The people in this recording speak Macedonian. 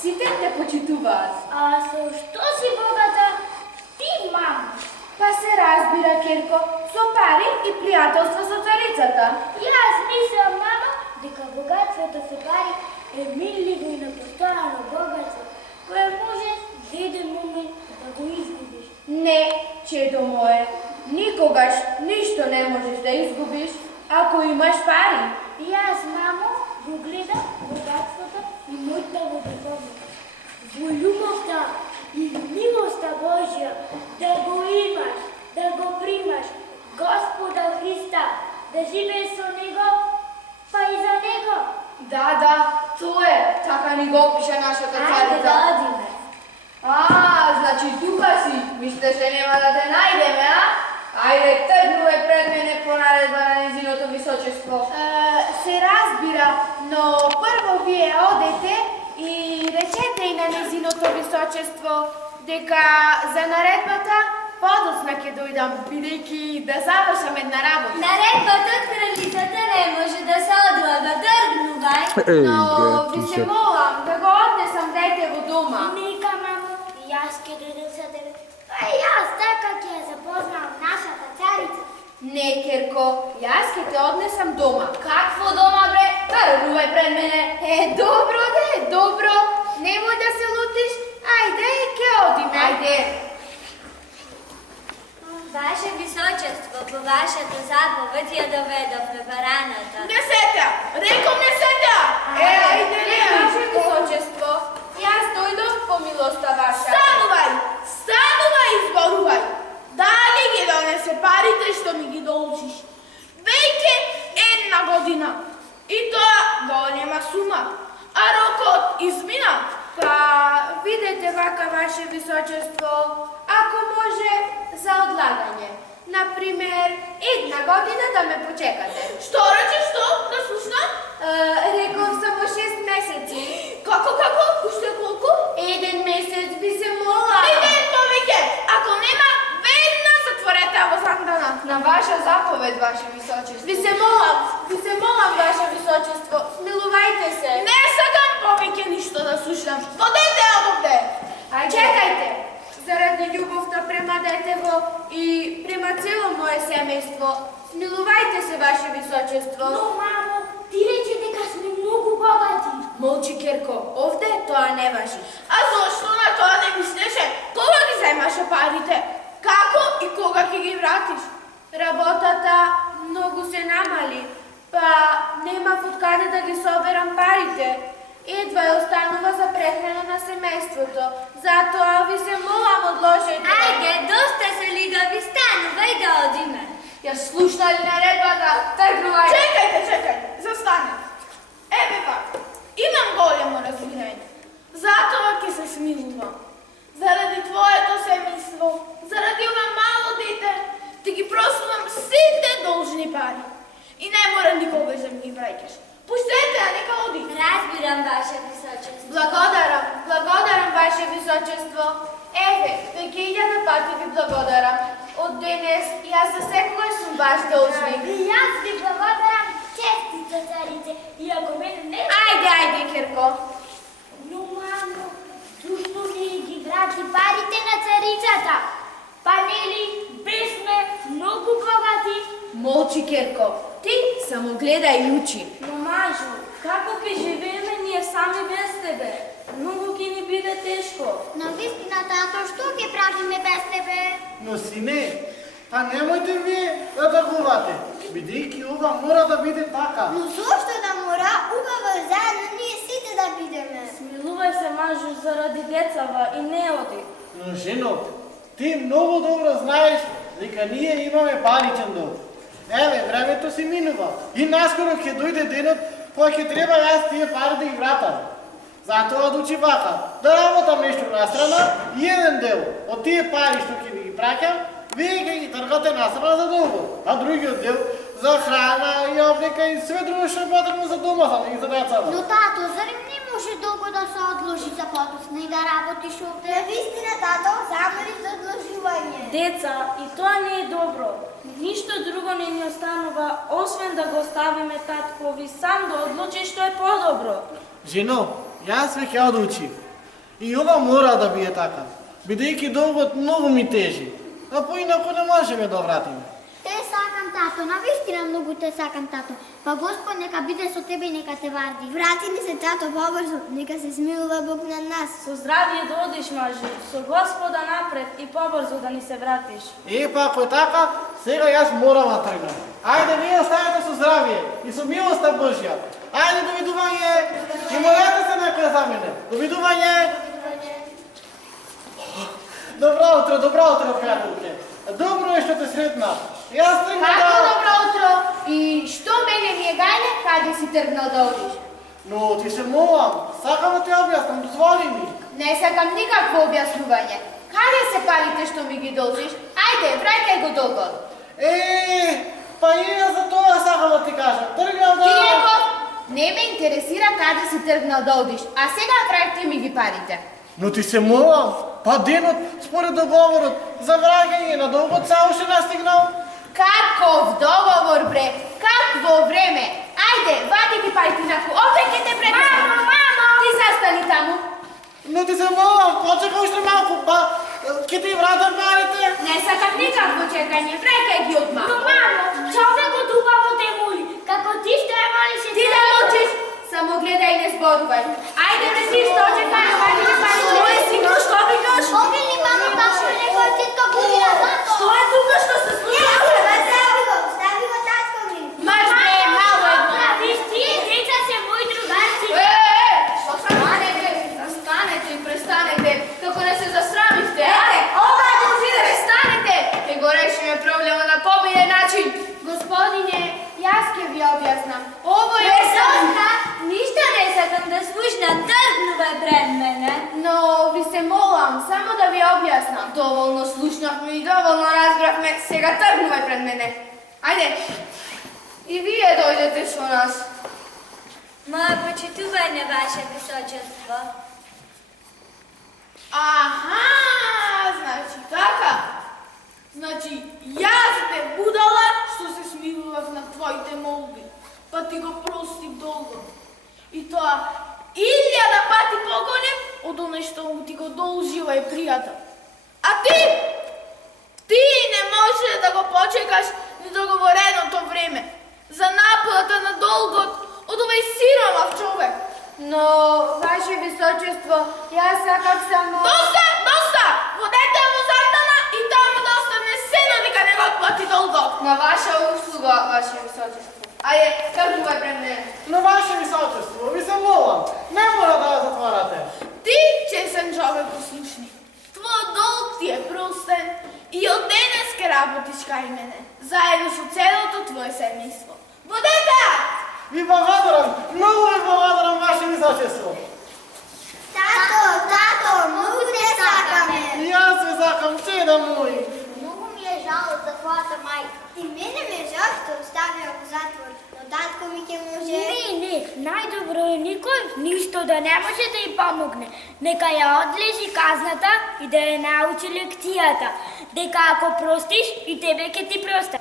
Сите те почитуваат. А што си богата ти, мамо? Па се разбира, Керко, со пари и пријателство со царицата. Јас мислам, мамо, дека богатството со пари е милливо и непостојано богатство, кое може за еден момент да го изгубиш. Не, чедо мое, никогаш ништо не можеш да изгубиш ако имаш пари. Јас, мамо, го гледам богатството и мојта во духовност. Во љубовта и милоста Божја да го имаш, да го примаш, Господа Христа, да живееш со Него, па и за Него. Да, тоа е, така ни го опиша нашата царица. одиме. Значи тука си, мислеше нема да те најдеме, а? Ајде, тргнувај пред мене по наредба на незиното височество. Се разбира, но прво вие одете и речете и на незиното височество дека за наредбата подоцна ќе дојдам, бидејќи да завршам една работа. Наредбата од кралицата не може да се одлага, тргнувај. Но ви се молам да го однесам дете во дома. Нека, мамо, јас ќе дојдем со тебе. Па и јас така ќе ја запознам нашата царица. Не, Керко, јас ќе те однесам дома. Какво дома, бре? Тргнувај пред мене. Добро, добро. Немој да се лутиш. Ајде, ќе одиме. Ајде. Ваше височество, по вашата заповед ја доведовме бараната. Не сета! Реком не сета! Ајде, ваше височество. Јас дојдов по милоста ваша. Станувај, изборувај. Дали ги донесе парите што ми ги должиш? Веќе една година. И тоа голема сума. А рокот измина. Па, видете вака, ваше височество, ако може за одлагање. Например, една година да ме почекате. Што речеш што? Да слушнам? Реков само 6 месеци. Како? Уште колку? Еден месец би се мола. Еден повеќе. Ако нема, веднаш затворете во сандана. На ваша заповед, ваше височество. Ви се молам, ваше височество. Смилувајте се. Не сакам повеќе ништо да слушам. Одете одовде. Чекајте. Заради љубовта према детево и према цело мое семејство, смилувајте се, ваше височество. Но, мамо, ти рече дека сме многу богати. Молчи, Керко, овде тоа не важи. А зошто на тоа не мислеше? Кога ги земаше парите? Како и кога ќе ги вратиш? Работата многу се намали, па немав од каде да ги соберам парите. Едва е останува за прехрана на семејството. Затоа ви се молам, одложете. Ајде, доста се лигави, станувај да одиме. Ја слушнали наредбата, тргнувај. Чекајте, застане. Еве пак, имам големо разбирање. Затоа ќе се смилувам. Заради твоето семејство, заради ова мало дете, ти ги просувам сите должни пари. И не мора никогаш да ми ги враќаш. Пуштете, а нека оди. Разбирам, ваше височество. Благодарам, ваше височество. Еве, веќе 1000 пати ви благодарам. Од денес јас за секогаш сум ваш должник. И јас ви благодарам, честица царице, иако мене не... Ајде, Керко. Но, мамо, зошто не ги врати парите на царицата? Па нели бесме многу богати? Молчи, Керко. Ти само гледај и учи. Но, мажо, како ќе живееме ние сами без тебе? Многу ќе ни биде тешко. На вистина, тато, што ќе правиме без тебе? Но, сине, па немојте вие да тргувате, бидејќи ова мора да биде така. Но зошто да мора убаво заедно ние сите да бидеме? Смилувај се, мажо, заради децава и не оди. Но, жено, ти многу добро знаеш дека ние имаме паричен дом. Еве, времето си минува и наскоро ќе дојде денот кога ќе треба јас тие пари да ги вратам. Затоа одлучи вака, да работам нешто настрана и еден дел од тие пари што ќе ви ги праќам, вие ќе ги тргате настрана за долго, а другиот дел за храна и облека и све друго што е потребно за дома и за децата. Но, тато, зарем не може долго да се одложи за подоцна и да работиш овде? Навистина, тато, замоли за одложување. Деца, и тоа не е добро. Ништо друго не ни останува, освен да го оставиме таткови сам да одлучи што е подобро. Жено, Jaz veh ja odučih. I ova mora da bije taka. Бидејќи долгот многу ми тежи. А поинаку не можеме да вратиме. Те сакам, тато, навистина многу те сакам, тато. Па Господ нека биде со тебе и нека те варди. Врати ни се, тато, побрзо, нека се смилува Бог на нас. Со здравје да одиш, мажи, со Господа напред и побрзо да ни се вратиш. Па ако е така, сега јас морам да тргнам. Ајде, вие оставете со здравје и со милоста Божја. Ајде, довидување и молете се некој за мене. Довидување. Добро утро, пријателке. Добро е што те сретна. Јас тргнам Како да... добро утро? И што мене ми е гајле, каде си тргнал да одиш? Но ти се молам, сакам да ти објаснам, дозволи ми. Не сакам никакво објаснување. Каде се парите што ми ги должиш? Ајде, враќај го долгот. Па и јас за тоа сакам да ти кажам. Тргнам да... Ти реков, не ме интересира каде си тргнал да одиш, а сега враќај ми ги парите. Но ти се молам, па денот според договорот за враќање на долгот се уште настигнал. Каков договор, бре? Какво време? Ајде, вади ги парите наку, опет ќе те прекажам. Мамо! Ти застани таму. Но ти се молам, почекај уште малку, па ќе ти вратам парите. Не сакам никакво чекање, враќај ги одма. Но, мамо, човекот убаво те моли, како ти што ја молиш и Ти да мълчиш, само гледај и не зборувај. Ајде, бре, ти што чекаш, вади ги парите. Што е, синко, што викаш? Оги ли, мамо, башо некој тетко година, тато? Што е тука, што се случува? Стави го, татко ми. Маш, бре, мало едно. Виж, тие деца се мои другарци. Застанете и престанете, како не се засрамивте. Ова да отиде, престанете. Ке го решиме проблема на победен начин. Господине, јас ке ви објаснам. Ово е... Ништа не сакам да слушнам, тргнувај пред мене. Но ви се молам, само да ви објаснам. Доволно слушнахме и доволно разбравме, сега тргнувај пред мене. Ајде, и вие дојдете со нас. Моја почитување, ваше височество. Аха, значи така. Значи, јас бе будала што се смилував на твоите молби, па ти го простив долго. И тоа 1000 пати поголем од оној што ти го должила е пријател. А ти не може да го почекаш ни договореното време за наплата на долгот од овој сиромав човек. Но, ваше височество, јас сакам само... Доста! Водете во зартана и таму да остане сено дека не го отплати долгот. На ваша услуга, ваше височество. Ајде, тргнувај пред мене. Но ваше височество, ви се молам, не мора да ја затварате. Ти, чесен човек, послушни. Твој долг ти е простен и од денес ке работиш кај мене, заедно со целото твое семејство. Водете! Ви благодарам, многу ви благодарам, ваше височество. Тато, многу те сакаме. И јас ве сакам, чеда мој. Многу ми е жал за твојата мајка. И мене ме е жал што оставија во затвор, но татко ми ќе може... Не, најдобро е никој ништо да не може да ја помогне. Нека ја одлежи казната и да ја научи лекцијата. Дека ако простиш, и тебе ќе ти проста.